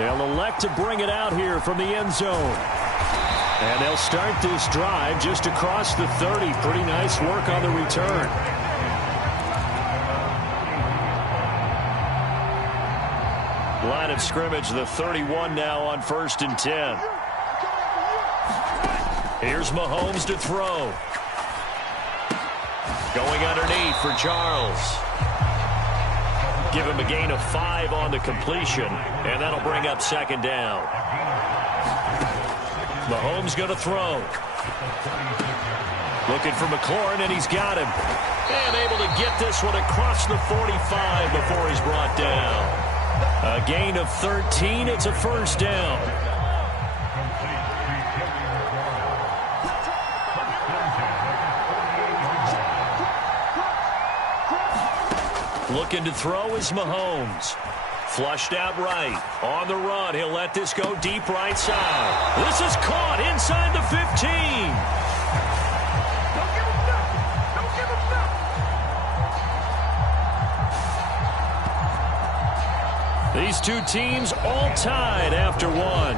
They'll elect to bring it out here from the end zone. And they'll start this drive just across the 30. Pretty nice work on the return. Line of scrimmage, the 31 now on 1st and 10. Here's Mahomes to throw. Going underneath for Charles. Give him a gain of 5 on the completion, and that'll bring up 2nd down. Mahomes going to throw. Looking for McLaurin, and he's got him. And able to get this one across the 45 before he's brought down. A gain of 13. It's a 1st down. Looking to throw is Mahomes. Flushed out right. On the run. He'll let this go deep right side. This is caught inside the 15. These two teams all tied after one.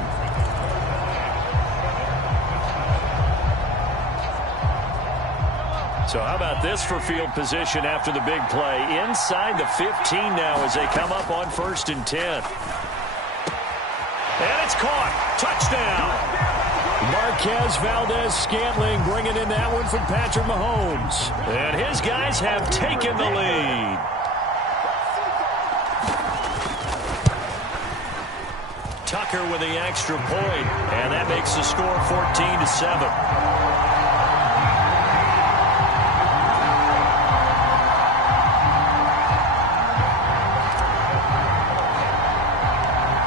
So how about this for field position after the big play? Inside the 15 now as they come up on 1st and 10. And it's caught. Touchdown. Marquez Valdez-Scantling bringing in that one from Patrick Mahomes. And his guys have taken the lead. Tucker with the extra point, and that makes the score 14-7.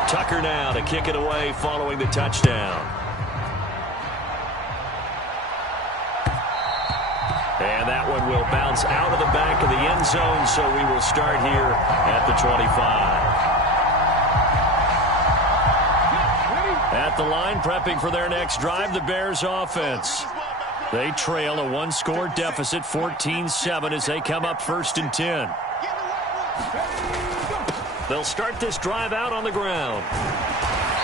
Tucker now to kick it away following the touchdown. And that one will bounce out of the back of the end zone, so we will start here at the 25. At the line, prepping for their next drive, the Bears offense. They trail a one-score deficit, 14-7, as they come up 1st and 10. They'll start this drive out on the ground.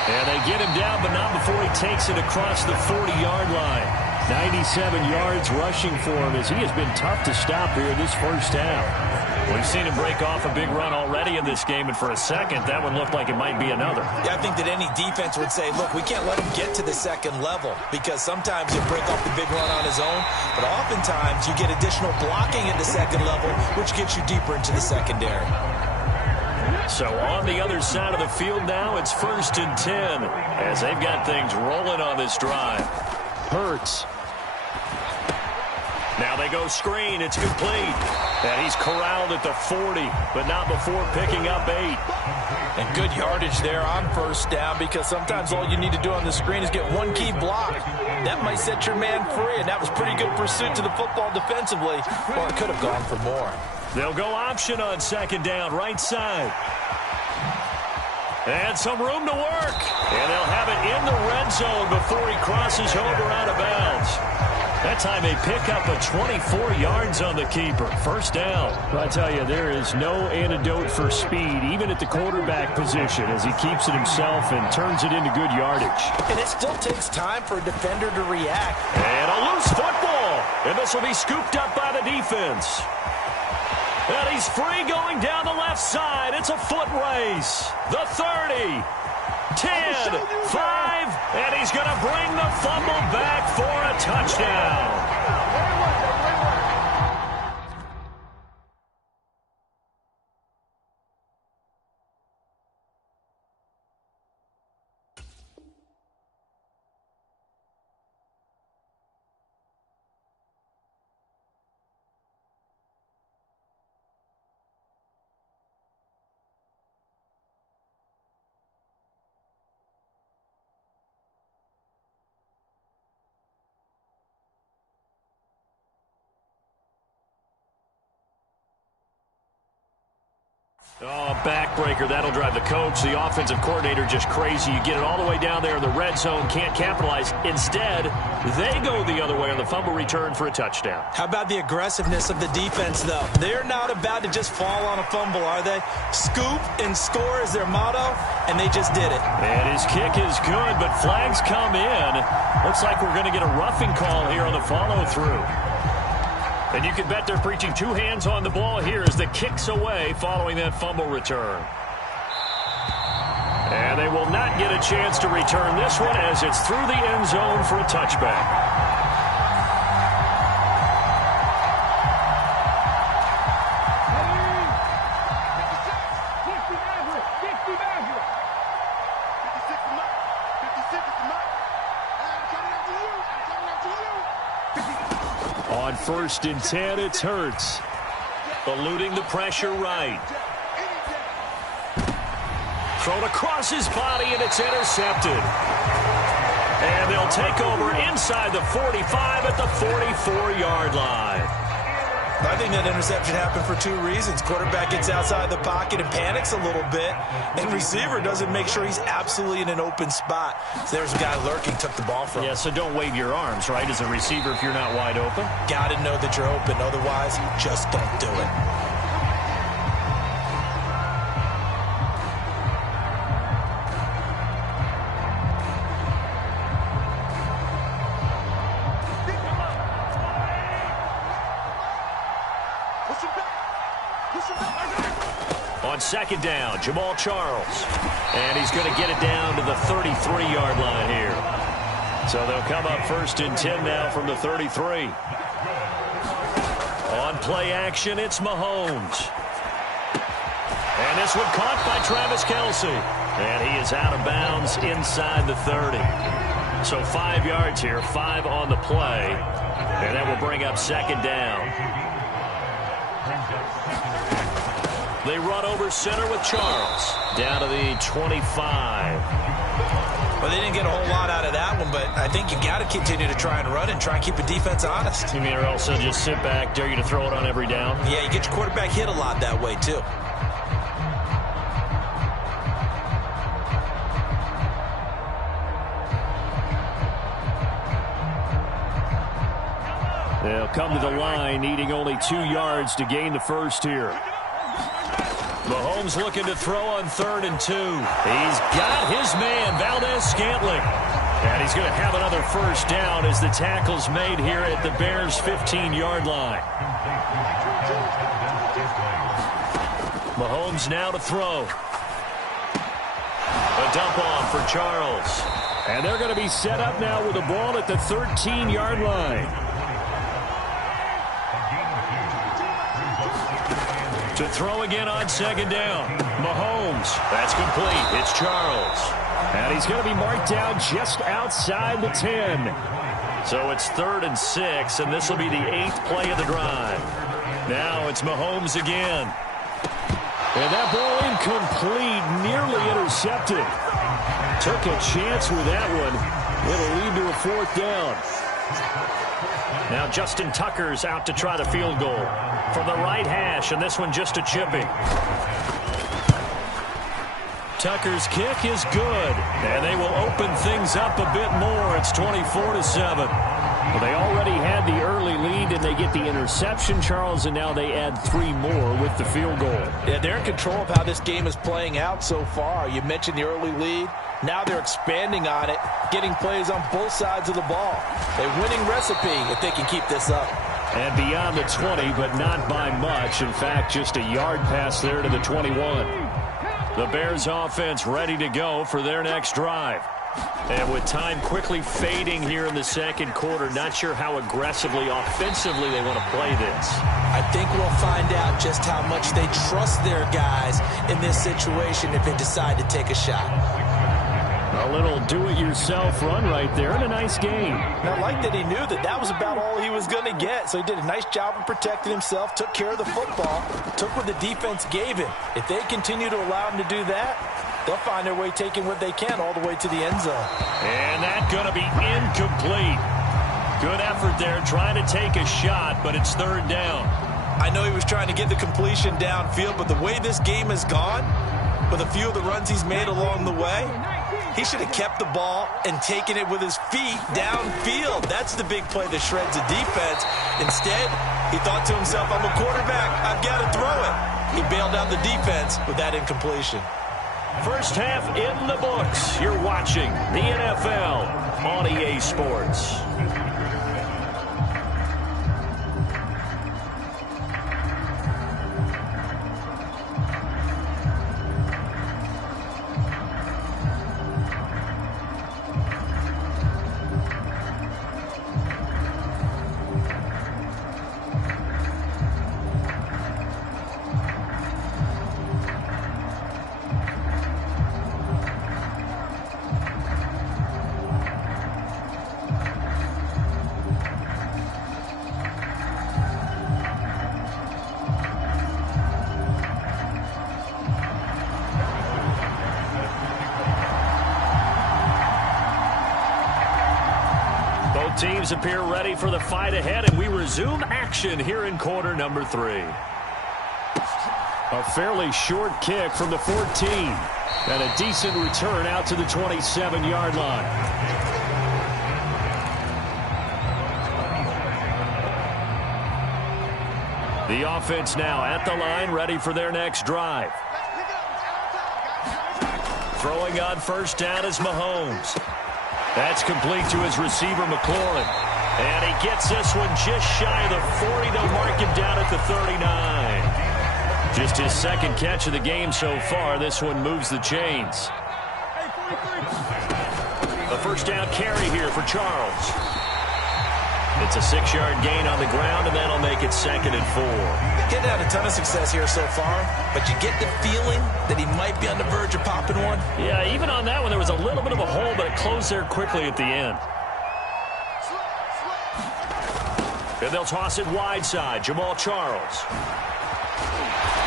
And they get him down, but not before he takes it across the 40-yard line. 97 yards rushing for him as he has been tough to stop here this first half. We've seen him break off a big run already in this game, and for a second, that one looked like it might be another. Yeah, I think that any defense would say, look, we can't let him get to the second level because sometimes he'll break off the big run on his own, but oftentimes you get additional blocking at the second level, which gets you deeper into the secondary. So on the other side of the field now, it's 1st and 10 as they've got things rolling on this drive. Hurts. Now they go screen. It's complete. And he's corralled at the 40, but not before picking up 8. And good yardage there on 1st down because sometimes all you need to do on the screen is get one key block. That might set your man free, and that was pretty good pursuit to the football defensively, or it could have gone for more. They'll go option on 2nd down, right side. And some room to work. And they'll have it in the red zone before he crosses over out of bounds. That time they pick up a 24 yards on the keeper. 1st down. I tell you, there is no antidote for speed, even at the quarterback position, as he keeps it himself and turns it into good yardage. And it still takes time for a defender to react. And a loose football. And this will be scooped up by the defense. And he's free going down the left side. It's a foot race. The 30. 10, 5, and he's going to bring the fumble back for a touchdown. Oh, backbreaker. That'll drive the coach, the offensive coordinator, just crazy. You get it all the way down there in the red zone, can't capitalize. Instead, they go the other way on the fumble return for a touchdown. How about the aggressiveness of the defense, though? They're not about to just fall on a fumble, are they? Scoop and score is their motto, and they just did it. And his kick is good, but flags come in. Looks like we're going to get a roughing call here on the follow-through. And you can bet they're preaching two hands on the ball here as the kick's away following that fumble return. And they will not get a chance to return this one as it's through the end zone for a touchback. On 1st and 10, it's Hurts. Eluding the pressure right. Thrown across his body, and it's intercepted. And they'll take over inside the 45 at the 44-yard line. I think that interception happened for two reasons. Quarterback gets outside the pocket and panics a little bit, and receiver doesn't make sure he's absolutely in an open spot. So there's a guy lurking, took the ball from him. Yeah, so don't wave your arms, right, as a receiver if you're not wide open. Got to know that you're open. Otherwise, just don't do it. On 2nd down, Jamal Charles. And he's going to get it down to the 33-yard line here. So they'll come up 1st and 10 now from the 33. On play action, it's Mahomes. And this one caught by Travis Kelce. And he is out of bounds inside the 30. So 5 yards here, 5 on the play. And that will bring up 2nd down. They run over center with Charles. Down to the 25. Well, they didn't get a whole lot out of that one, but I think you got to continue to try and run and try and keep the defense honest. You mean, or else they'll just sit back, dare you to throw it on every down? Yeah, you get your quarterback hit a lot that way, too. They'll come to the line, needing only 2 yards to gain the first here. Mahomes looking to throw on 3rd and 2. He's got his man, Valdez-Scantling. And he's going to have another first down as the tackle's made here at the Bears' 15-yard line. Mahomes now to throw. A dump on for Charles. And they're going to be set up now with the ball at the 13-yard line. To throw again on 2nd down. Mahomes. That's complete. It's Charles. And he's going to be marked down just outside the 10. So it's 3rd and 6, and this will be the 8th play of the drive. Now it's Mahomes again. And that ball incomplete, nearly intercepted. Took a chance with that one. It'll lead to a 4th down. Now Justin Tucker's out to try the field goal from the right hash, and this one just a chipping. Tucker's kick is good, and they will open things up a bit more. It's 24-7. Well, they already had the early lead, and they get the interception, Charles, and now they add 3 more with the field goal. Yeah, they're in control of how this game is playing out so far. You mentioned the early lead. Now they're expanding on it, getting plays on both sides of the ball. A winning recipe if they can keep this up. And beyond the 20, but not by much. In fact, just a yard pass there to the 21. The Bears offense ready to go for their next drive. And with time quickly fading here in the 2nd quarter, not sure how aggressively, offensively they want to play this. I think we'll find out just how much they trust their guys in this situation if they decide to take a shot. A little do-it-yourself run right there, and a nice game. And I like that he knew that that was about all he was going to get. So he did a nice job of protecting himself, took care of the football, took what the defense gave him. If they continue to allow him to do that, they'll find their way taking what they can all the way to the end zone. And that's going to be incomplete. Good effort there trying to take a shot, but it's 3rd down. I know he was trying to get the completion downfield, but the way this game has gone, with a few of the runs he's made along the way, he should have kept the ball and taken it with his feet downfield. That's the big play that shreds the defense. Instead, he thought to himself, I'm a quarterback, I've got to throw it. He bailed out the defense with that incompletion. First half in the books. You're watching the NFL on EA Sports. Teams appear ready for the fight ahead, and we resume action here in quarter number 3. A fairly short kick from the 14, and a decent return out to the 27-yard line. The offense now at the line, ready for their next drive. Throwing on first down is Mahomes. That's complete to his receiver, McLaurin. And he gets this one just shy of the 40. They'll mark him down at the 39. Just his second catch of the game so far. This one moves the chains. A first down carry here for Charles. It's a 6-yard gain on the ground, and that'll make it 2nd and 4. Getting had a ton of success here so far, but you get the feeling that he might be on the verge of popping one. Yeah, even on that one, there was a little bit of a hole, but it closed there quickly at the end. And they'll toss it wide side. Jamal Charles.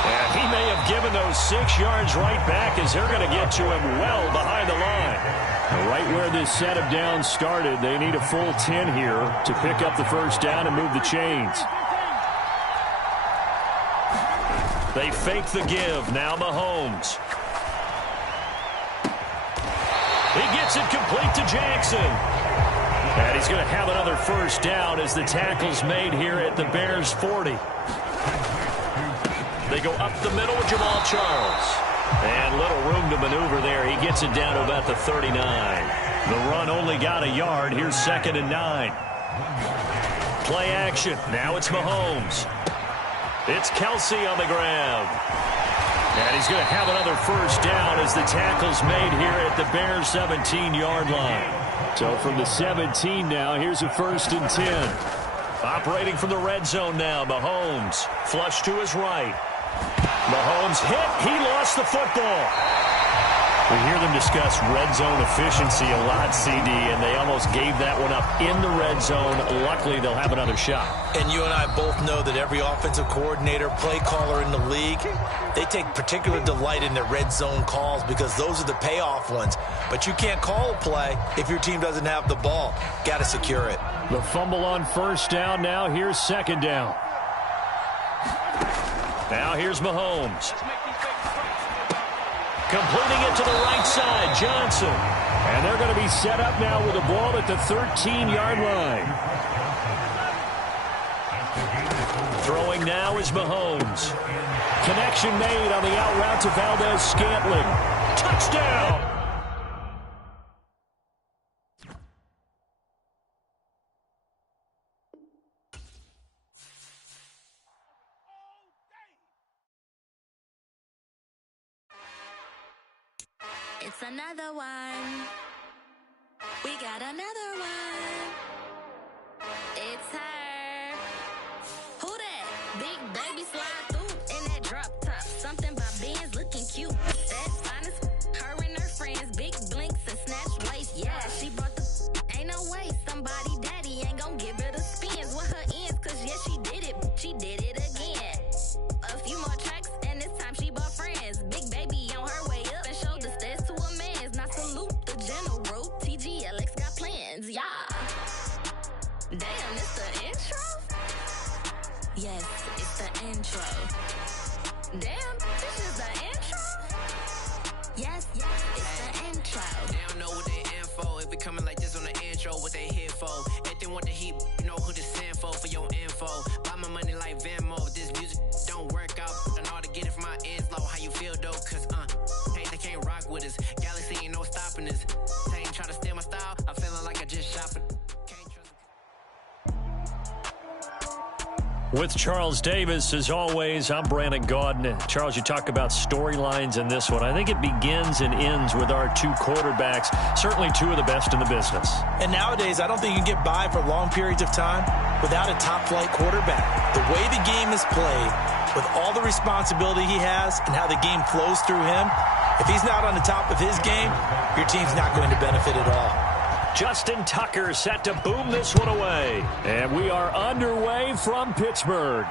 And he may have given those 6 yards right back as they're going to get to him well behind the line. Right where this set of downs started, they need a full 10 here to pick up the first down and move the chains. They fake the give. Now Mahomes. He gets it complete to Jackson. And he's going to have another first down as the tackle's made here at the Bears' 40. They go up the middle with Jamal Charles. And little room to maneuver there. He gets it down to about the 39. The run only got a yard. Here's 2nd and 9. Play action. Now it's Mahomes. It's Kelsey on the ground. And he's going to have another first down as the tackle's made here at the Bears' 17-yard line. So from the 17 now, here's a 1st and 10. Operating from the red zone now, Mahomes. Flush to his right. Mahomes hit. He lost the football. We hear them discuss red zone efficiency a lot, CD, and they almost gave that one up in the red zone. Luckily, they'll have another shot. And you and I both know that every offensive coordinator, play caller in the league, they take particular delight in their red zone calls because those are the payoff ones. But you can't call a play if your team doesn't have the ball. Got to secure it. The fumble on first down. Now here's 2nd down. Now here's Mahomes. Completing it to the right side, Johnson. And they're going to be set up now with the ball at the 13-yard line. Throwing now is Mahomes. Connection made on the out route to Valdez-Scantling. Touchdown! It's another one. We got another one. It's her. Who that? Big baby slide through in that drop top. Something about Benz looking cute. That finest. Her and her friends. Big blinks and snatch waist. Yeah, she brought the. Ain't no way. Somebody daddy ain't gonna give her the spins with her ends. Cause yeah, she did it. She did it again. A few more tracks and this time she bought friends. Big baby on her way up and showed the stairs to a man's. Now salute the general. TGLX got plans. Yeah. Damn, it's the intro? Yes, it's the Fucking with the heat, you know who to send for your info. Buy my money like Venmo. This music don't work out. I know how to get it from my ends low. How you feel though? Cause hey, they can't rock with us. Galaxy ain't no stopping us. They ain't try to steal my style. I'm feeling like I just shot for. With Charles Davis, as always, I'm Brandon Gaudin. Charles, you talk about storylines in this one. I think it begins and ends with our two quarterbacks, certainly two of the best in the business. And nowadays, I don't think you can get by for long periods of time without a top-flight quarterback. The way the game is played, with all the responsibility he has and how the game flows through him, if he's not on the top of his game, your team's not going to benefit at all. Justin Tucker set to boom this one away. And we are underway from Pittsburgh.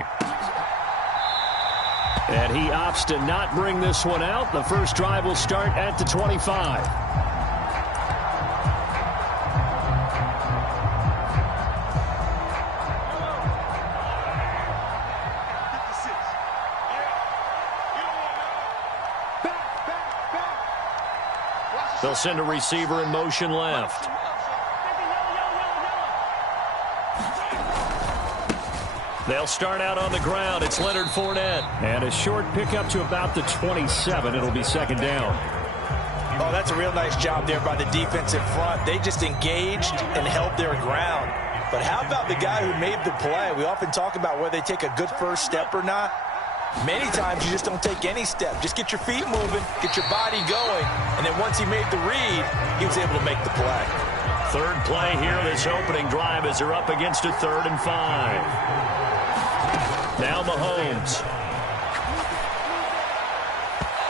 And he opts to not bring this one out. The first drive will start at the 25. They'll send a receiver in motion left. They'll start out on the ground. It's Leonard Fournette. And a short pickup to about the 27. It'll be second down. Oh, that's a real nice job there by the defensive front. They just engaged and held their ground. But how about the guy who made the play? We often talk about whether they take a good first step or not. Many times you just don't take any step. Just get your feet moving, get your body going, and then once he made the read, he was able to make the play. Third play here, this opening drive as they're up against a 3rd and 5. Now Mahomes.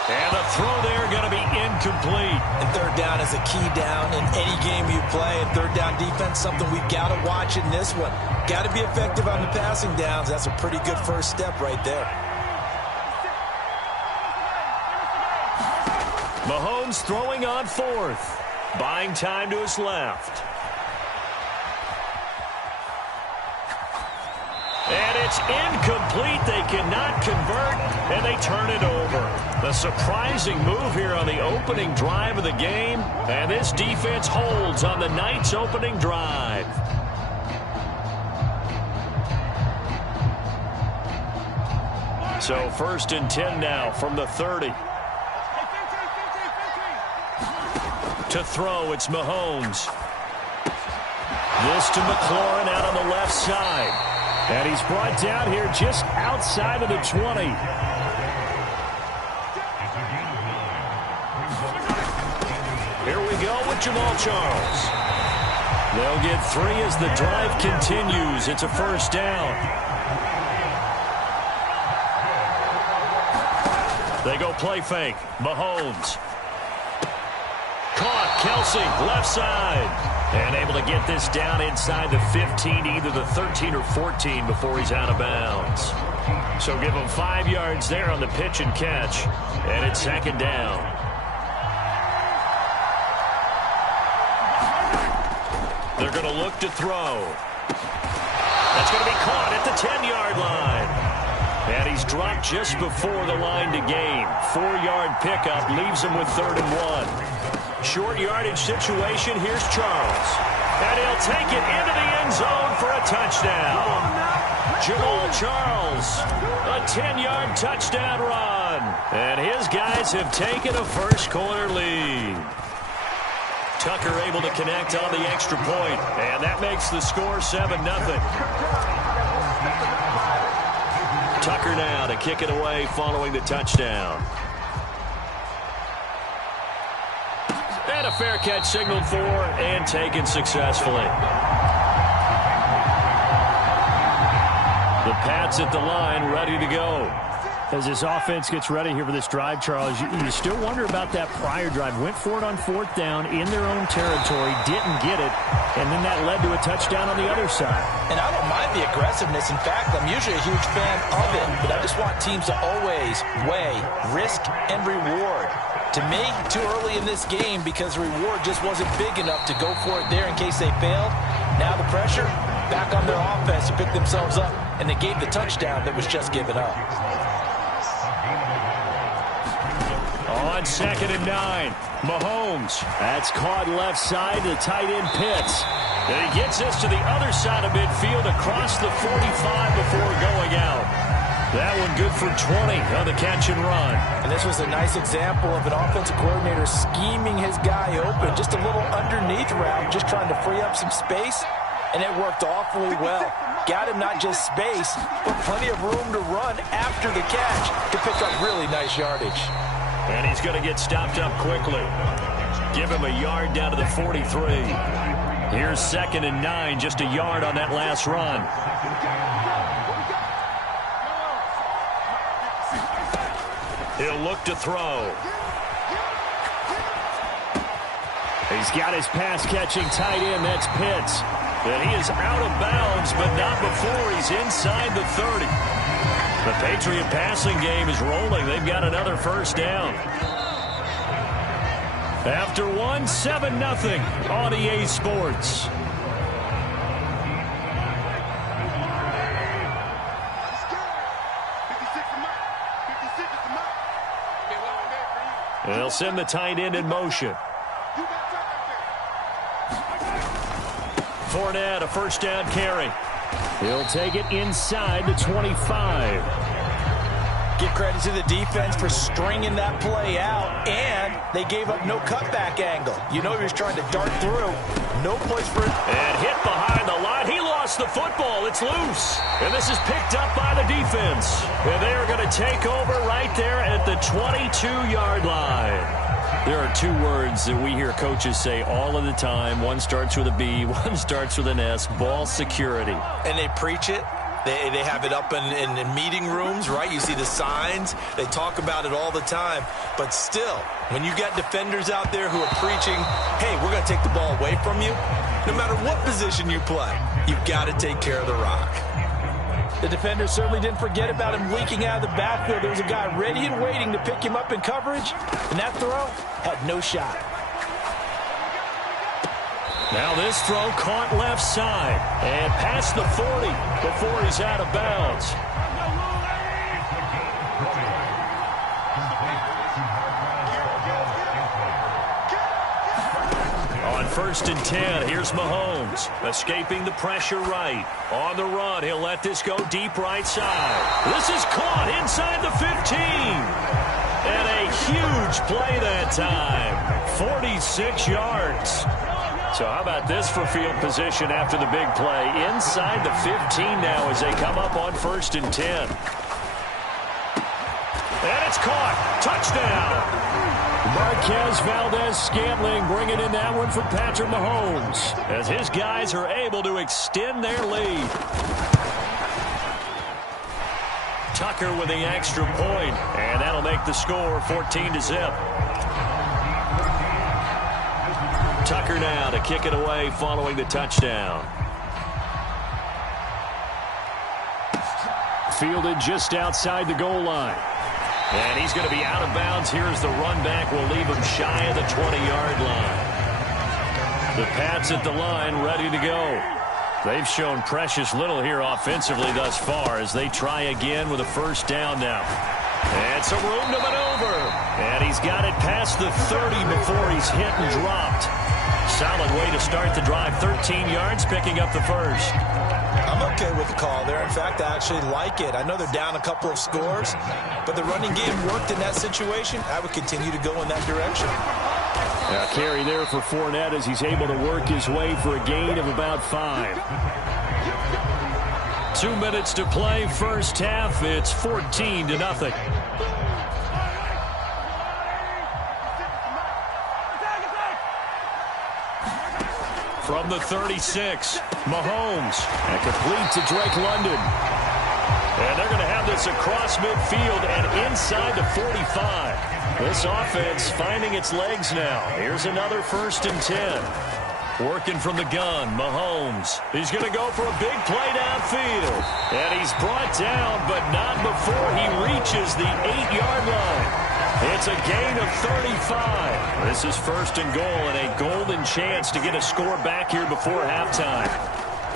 And the throw there going to be incomplete. And third down is a key down in any game you play. And third down defense, something we've got to watch in this one. Got to be effective on the passing downs. That's a pretty good first step right there. Mahomes throwing on 4th. Buying time to his left. And it's incomplete. They cannot convert, and they turn it over. A surprising move here on the opening drive of the game, and this defense holds on the night's opening drive. So 1st and 10 now from the 30. To throw, it's Mahomes. This to McLaurin out on the left side. And he's brought down here just outside of the 20. Here we go with Jamal Charles. They'll get 3 as the drive continues. It's a first down. They go play fake. Mahomes. Caught. Kelsey, left side. And able to get this down inside the 15, either the 13 or 14 before he's out of bounds. So give him 5 yards there on the pitch and catch. And it's second down. They're going to look to throw. That's going to be caught at the 10-yard line. And he's dropped just before the line to gain. 4-yard pickup leaves him with 3rd and 1. Short yardage situation. Here's Charles. And he'll take it into the end zone for a touchdown. Jamal Charles, a 10-yard touchdown run. And his guys have taken a first-quarter lead. Tucker able to connect on the extra point. And that makes the score 7-0. Tucker now to kick it away following the touchdown. And a fair catch signaled for and taken successfully. The Pats at the line ready to go. As this offense gets ready here for this drive, Charles, you still wonder about that prior drive. Went for it on 4th down in their own territory, didn't get it, and then that led to a touchdown on the other side. And I don't mind the aggressiveness. In fact, I'm usually a huge fan of it, but I just want teams to always weigh risk and reward. To me, too early in this game because the reward just wasn't big enough to go for it there in case they failed. Now the pressure back on their offense to pick themselves up, and they gave the touchdown that was just given up. On on 2nd and 9. Mahomes. That's caught left side to tight end Pitts. And he gets this to the other side of midfield across the 45 before going out. That one good for 20 on the catch and run. And this was a nice example of an offensive coordinator scheming his guy open. Just a little underneath route, just trying to free up some space. And it worked awfully well. Got him not just space, but plenty of room to run after the catch to pick up really nice yardage. And he's going to get stopped up quickly. Give him a yard down to the 43. Here's 2nd and 9, just a yard on that last run. He'll look to throw. He's got his pass-catching tight end. That's Pitts. And he is out of bounds, but not before he's inside the 30. The Patriot passing game is rolling. They've got another first down. After one, 7-0 on EA Sports. They'll send the tight end in motion. Fournette, a first down carry. He'll take it inside the 25. Give credit to the defense for stringing that play out, and they gave up no cutback angle. You know he was trying to dart through. No place for it. And hit behind the line. He lost the football. It's loose. And this is picked up by the defense. And they are going to take over right there at the 22-yard line. There are two words that we hear coaches say all of the time. One starts with a B, one starts with an S, ball security. And they preach it. They have it up in meeting rooms, right? You see the signs. They talk about it all the time. But still, when you got defenders out there who are preaching, hey, we're going to take the ball away from you, no matter what position you play, you've got to take care of the rock. The defender certainly didn't forget about him leaking out of the backfield. There was a guy ready and waiting to pick him up in coverage, and that throw had no shot. Now this throw caught left side and past the 40 before he's out of bounds. On 1st and 10, here's Mahomes, escaping the pressure right. On the run, he'll let this go deep right side. This is caught inside the 15. And a huge play that time. 46 yards. So how about this for field position after the big play? Inside the 15 now as they come up on 1st and 10. And it's caught. Touchdown. Marquez Valdez-Scantling bringing in that one for Patrick Mahomes, as his guys are able to extend their lead. Tucker with the extra point, and that'll make the score 14-0. Tucker now to kick it away following the touchdown. Fielded just outside the goal line. And he's going to be out of bounds here as the run back will leave him shy of the 20-yard line. The Pats at the line ready to go. They've shown precious little here offensively thus far as they try again with a first down now. And some room to maneuver. And he's got it past the 30 before he's hit and dropped. Solid way to start the drive. 13 yards, picking up the first. I'm okay with the call there. In fact, I actually like it. I know they're down a couple of scores, but the running game worked in that situation. I would continue to go in that direction. A carry there for Fournette as he's able to work his way for a gain of about 5. 2 minutes to play first half. It's 14-0. From the 36, Mahomes. And complete to Drake London. And they're going to have this across midfield and inside the 45. This offense finding its legs now. Here's another 1st and 10. Working from the gun, Mahomes. He's going to go for a big play downfield. And he's brought down, but not before he reaches the 8-yard line. It's a gain of 35. This is 1st and goal and a golden chance to get a score back here before halftime.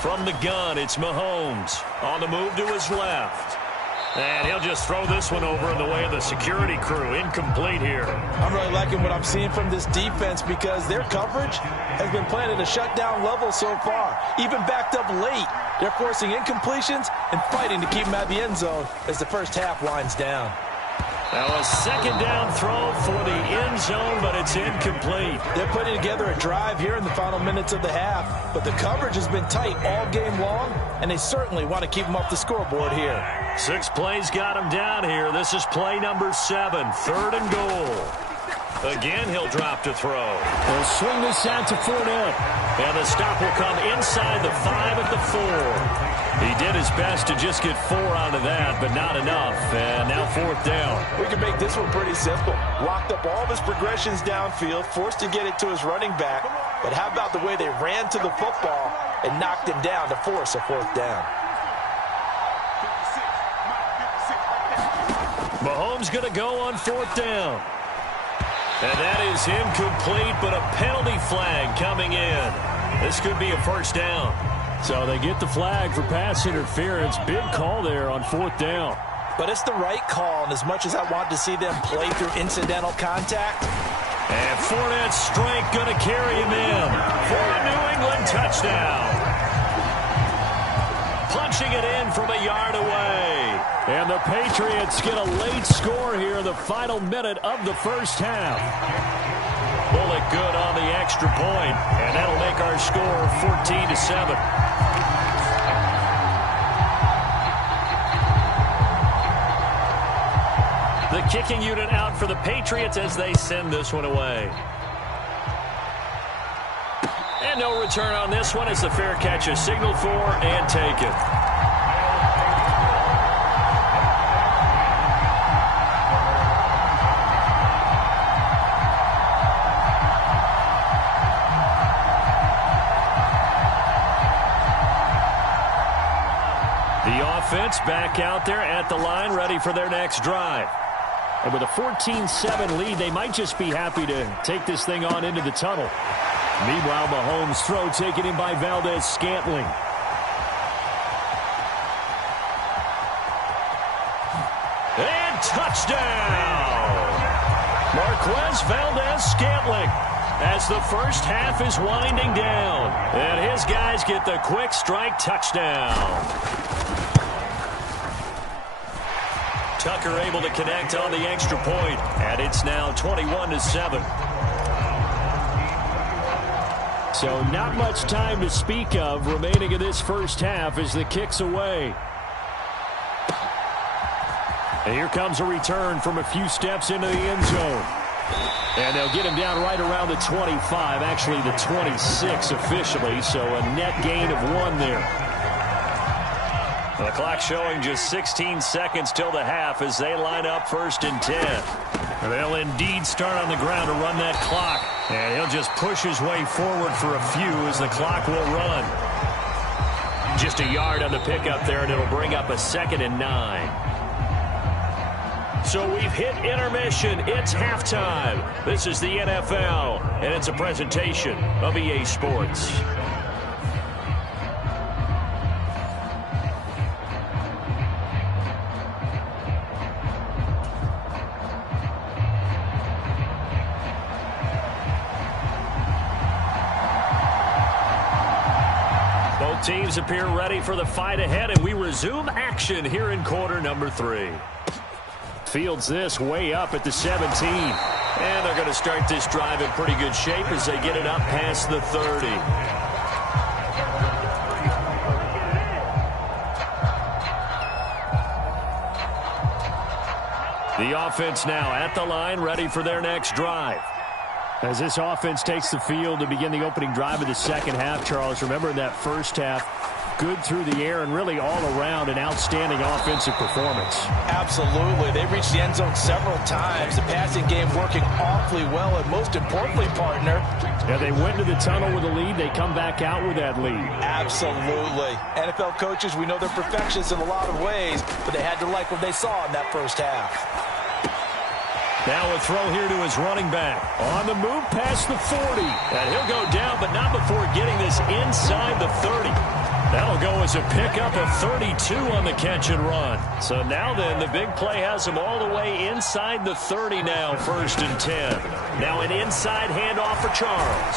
From the gun, it's Mahomes. On the move to his left. And he'll just throw this one over in the way of the security crew. Incomplete here. I'm really liking what I'm seeing from this defense because their coverage has been playing at a shutdown level so far. Even backed up late, they're forcing incompletions and fighting to keep them out of the end zone as the first half winds down. Now a second down throw for the end zone, but it's incomplete. They're putting together a drive here in the final minutes of the half, but the coverage has been tight all game long, and they certainly want to keep them off the scoreboard here. 6 plays got him down here. This is play number 7, 3rd and goal. Again, he'll drop to throw. They'll swing this out to Fournette. And the stop will come inside the 5 at the 4. He did his best to just get 4 out of that, but not enough. And now 4th down. We can make this one pretty simple. Locked up all of his progressions downfield, forced to get it to his running back. But how about the way they ran to the football and knocked him down to force a 4th down? Mahomes going to go on 4th down. And that is incomplete, but a penalty flag coming in. This could be a 1st down. So they get the flag for pass interference. Big call there on 4th down. But it's the right call, and as much as I want to see them play through incidental contact. And Fournette's strength going to carry him in for a New England touchdown. Punching it in from a yard away. And the Patriots get a late score here in the final minute of the first half. Bullet good on the extra point, and that'll make our score 14-7. The kicking unit out for the Patriots as they send this one away. And no return on this one as the fair catch is signaled for and taken. The offense back out there at the line, ready for their next drive. And with a 14-7 lead, they might just be happy to take this thing on into the tunnel. Meanwhile, Mahomes' throw taken in by Valdes-Scantling. And touchdown! Marquez Valdes-Scantling as the first half is winding down. And his guys get the quick strike touchdown. Tucker able to connect on the extra point, and it's now 21-7. So not much time to speak of remaining in this first half as the kick's away. And here comes a return from a few steps into the end zone. And they'll get him down right around the 25, actually the 26 officially, so a net gain of 1 there. The clock showing just 16 seconds till the half as they line up 1st and 10. They'll indeed start on the ground to run that clock. And he'll just push his way forward for a few as the clock will run. Just a yard on the pickup there, and it'll bring up a 2nd and 9. So we've hit intermission. It's halftime. This is the NFL, and it's a presentation of EA Sports. Teams appear ready for the fight ahead, and we resume action here in quarter number 3. Fields this way up at the 17. And they're going to start this drive in pretty good shape as they get it up past the 30. The offense now at the line, ready for their next drive. As this offense takes the field to begin the opening drive of the second half, Charles, remember in that first half, good through the air and really all around an outstanding offensive performance. Absolutely. They reached the end zone several times. The passing game working awfully well, and most importantly, partner. Yeah, they went to the tunnel with a lead. They come back out with that lead. Absolutely. NFL coaches, we know they're perfectionists in a lot of ways, but they had to like what they saw in that first half. Now a throw here to his running back. On the move past the 40. And he'll go down, but not before getting this inside the 30. That'll go as a pickup of 32 on the catch and run. So now then, the big play has him all the way inside the 30 now, 1st and 10. Now an inside handoff for Charles.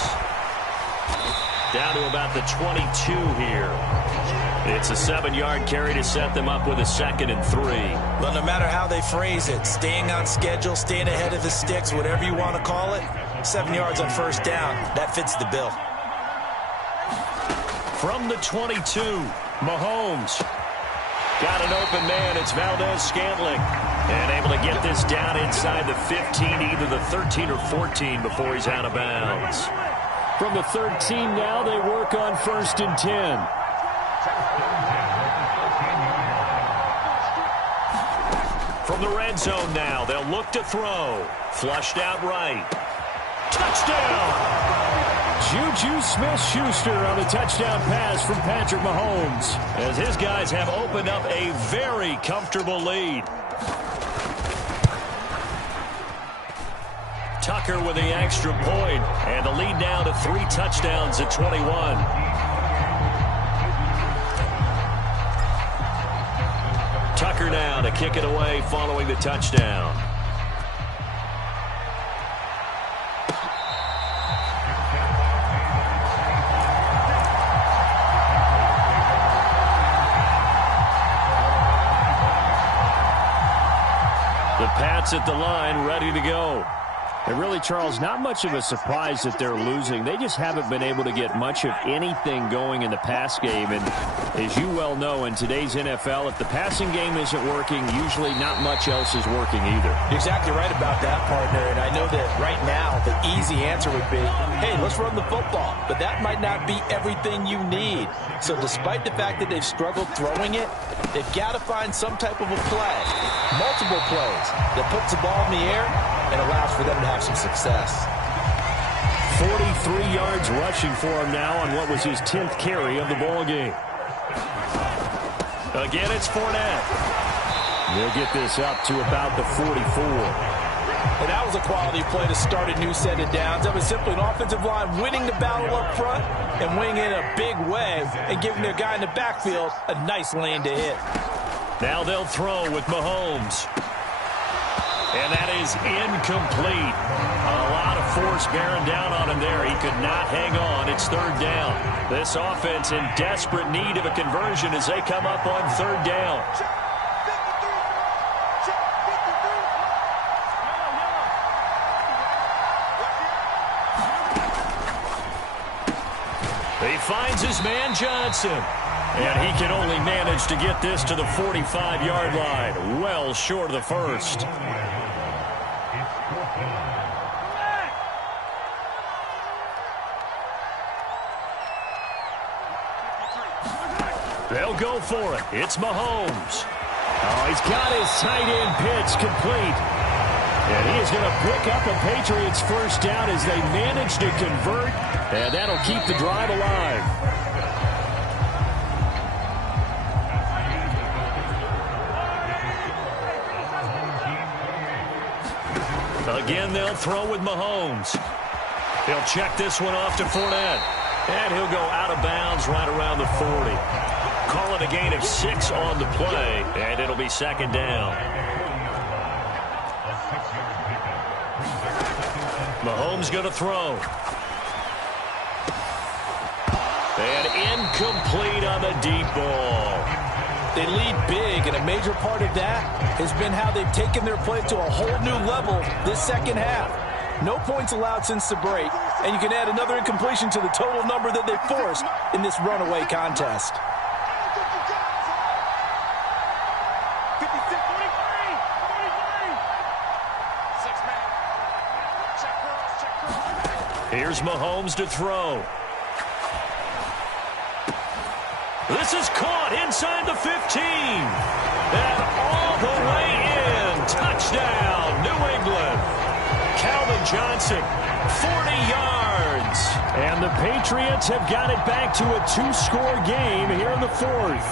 Down to about the 22 here. It's a 7-yard carry to set them up with a 2nd and 3. Well, no matter how they phrase it, staying on schedule, staying ahead of the sticks, whatever you want to call it, 7 yards on 1st down, that fits the bill. From the 22, Mahomes. Got an open man. It's Valdez-Scantling. And able to get this down inside the 15, either the 13 or 14 before he's out of bounds. From the 13 now, they work on 1st and 10. From the red zone now, they'll look to throw. Flushed out right. Touchdown! Juju Smith-Schuster on the touchdown pass from Patrick Mahomes. As his guys have opened up a very comfortable lead. Tucker with the extra point, and the lead now to 3 touchdowns at 21. Tucker now to kick it away following the touchdown. The Pats at the line, ready to go. And really, Charles, not much of a surprise that they're losing. They just haven't been able to get much of anything going in the pass game. And as you well know, in today's NFL, if the passing game isn't working, usually not much else is working either. You're exactly right about that, partner. And I know that right now the easy answer would be, hey, let's run the football. But that might not be everything you need. So despite the fact that they've struggled throwing it, they've got to find some type of a play, multiple plays, that puts the ball in the air and allows for them to have some success. 43 yards rushing for him now on what was his 10th carry of the ball game. Again, it's Fournette. They'll get this up to about the 44. And that was a quality play to start a new set of downs. That was simply an offensive line winning the battle up front and winning in a big way and giving their guy in the backfield a nice lane to hit. Now they'll throw with Mahomes. And that is incomplete. A lot of force bearing down on him there. He could not hang on. It's 3rd down. This offense in desperate need of a conversion as they come up on 3rd down. He finds his man Johnson. And he can only manage to get this to the 45-yard line. Well short of the 1st. They'll go for it. It's Mahomes. Oh, he's got his tight end pitch complete. And he is going to pick up a Patriots 1st down as they manage to convert. And that'll keep the drive alive. Again, they'll throw with Mahomes. He'll check this one off to Fournette. And he'll go out of bounds right around the 40. Call it a gain of 6 on the play, and it'll be 2nd down. Mahomes going to throw. And incomplete on the deep ball. They lead big, and a major part of that has been how they've taken their play to a whole new level this 2nd half. No points allowed since the break, and you can add another incompletion to the total number that they forced in this runaway contest. Here's Mahomes to throw. This is caught inside the 15. And all the way in. Touchdown, New England. Calvin Johnson, 40 yards. And the Patriots have got it back to a 2-score game here in the 4th.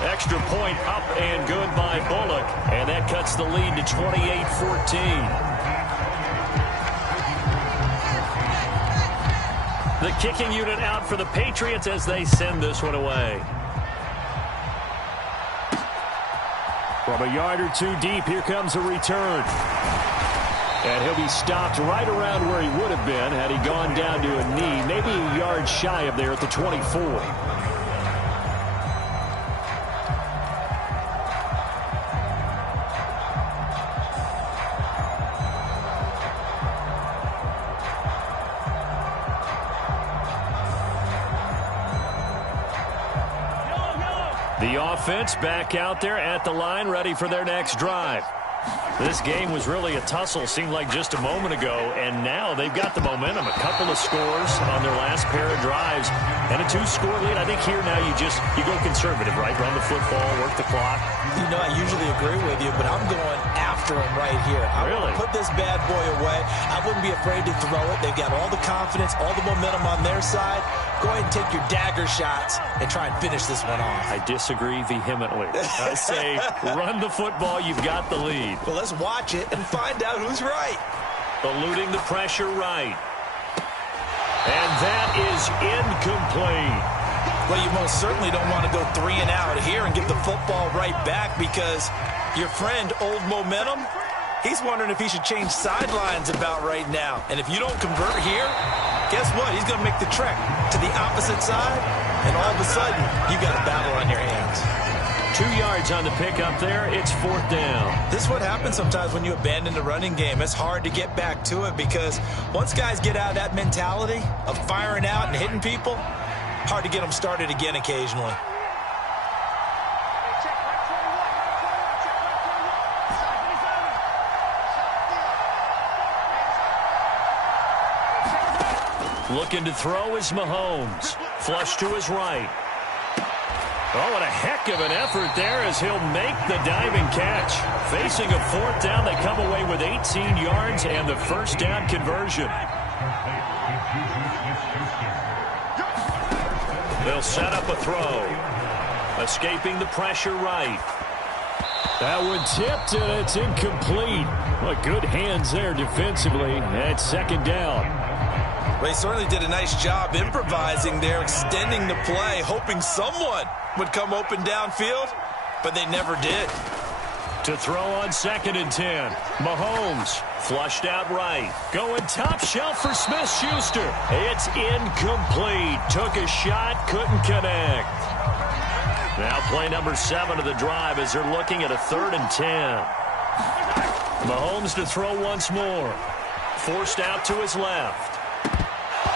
Extra point up and good by Bullock. And that cuts the lead to 28-14. The kicking unit out for the Patriots as they send this one away. From a yard or two deep, here comes a return. And he'll be stopped right around where he would have been had he gone down to a knee, maybe a yard shy of there at the 24. The offense back out there at the line, ready for their next drive. This game was really a tussle, seemed like just a moment ago, and now they've got the momentum. A couple of scores on their last pair of drives, and a 2-score lead. I think here now you go conservative, right? Run the football, work the clock. You know, I usually agree with you, but I'm going after him right here. I really? Put this bad boy away. I wouldn't be afraid to throw it. They've got all the confidence, all the momentum on their side. Go ahead and take your dagger shots and try and finish this one off. I disagree vehemently. I say run the football. You've got the lead. Well, let's watch it and find out who's right. Eluding the pressure right. And that is incomplete. Well, you most certainly don't want to go 3 and out here and give the football right back because your friend, Old Momentum, he's wondering if he should change sidelines about right now. And if you don't convert here, guess what? He's going to make the trek to the opposite side, and all of a sudden, you've got a battle on your hands. 2 yards on the pickup there. It's 4th down. This is what happens sometimes when you abandon the running game. It's hard to get back to it because once guys get out of that mentality of firing out and hitting people, hard to get them started again occasionally. Looking to throw is Mahomes. Flush to his right. Oh, what a heck of an effort there as he'll make the diving catch. Facing a 4th down, they come away with 18 yards and the first down conversion. They'll set up a throw. Escaping the pressure right. That one tipped and it's incomplete. Well, good hands there defensively at 2nd down. They certainly did a nice job improvising there, extending the play, hoping someone would come open downfield, but they never did. To throw on 2nd and 10. Mahomes flushed out right. Going top shelf for Smith-Schuster. It's incomplete. Took a shot, couldn't connect. Now play number 7 of the drive as they're looking at a 3rd and 10. Mahomes to throw once more. Forced out to his left.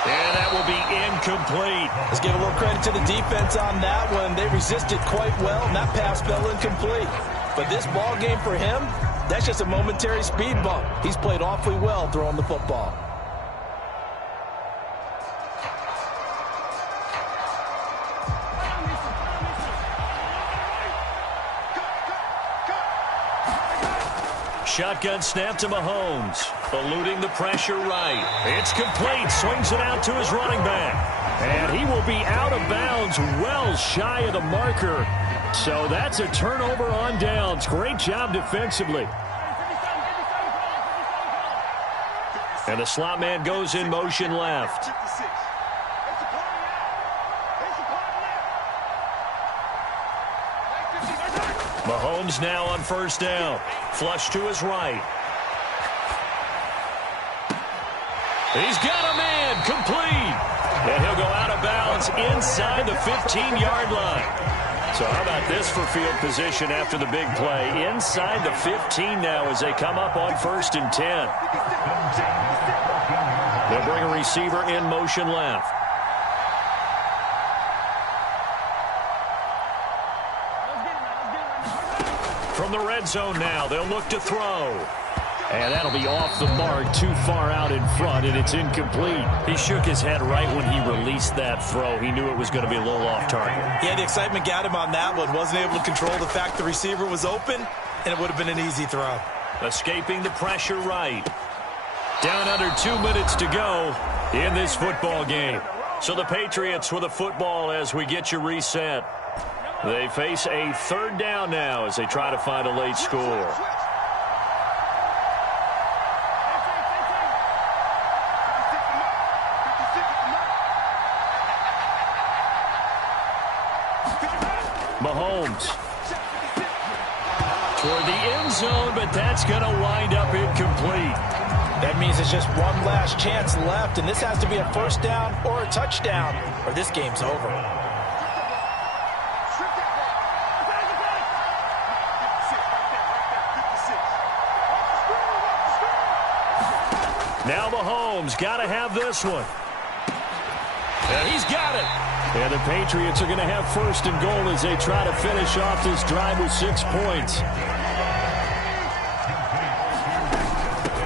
And that will be incomplete. Let's give a little credit to the defense on that one. They resisted quite well, and that pass fell incomplete. But this ball game for him, that's just a momentary speed bump. He's played awfully well throwing the football. Shotgun snap to Mahomes. Eluding the pressure right. It's complete. Swings it out to his running back. And he will be out of bounds well shy of the marker. So that's a turnover on downs. Great job defensively. And the slot man goes in motion left. Mahomes now on 1st down. Flush to his right. He's got a man. Complete. And he'll go out of bounds inside the 15-yard line. So how about this for field position after the big play? Inside the 15 now as they come up on 1st and 10. They'll bring a receiver in motion left. From the red zone now, they'll look to throw. And that'll be off the mark, too far out in front, and it's incomplete. He shook his head right when he released that throw. He knew it was going to be a little off target. Yeah, the excitement got him on that one. Wasn't able to control the fact the receiver was open, and it would have been an easy throw. Escaping the pressure right. Down under 2 minutes to go in this football game. So the Patriots with a football as we get you reset. They face a 3rd down now as they try to find a late score. Mahomes. Toward the end zone, but that's going to wind up incomplete. That means it's just one last chance left, and this has to be a first down or a touchdown, or this game's over. Now Mahomes got to have this one. And he's got it. And the Patriots are going to have first and goal as they try to finish off this drive with 6 points.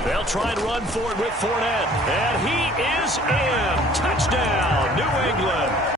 They'll try and run for it with Fournette. And he is in. Touchdown, New England.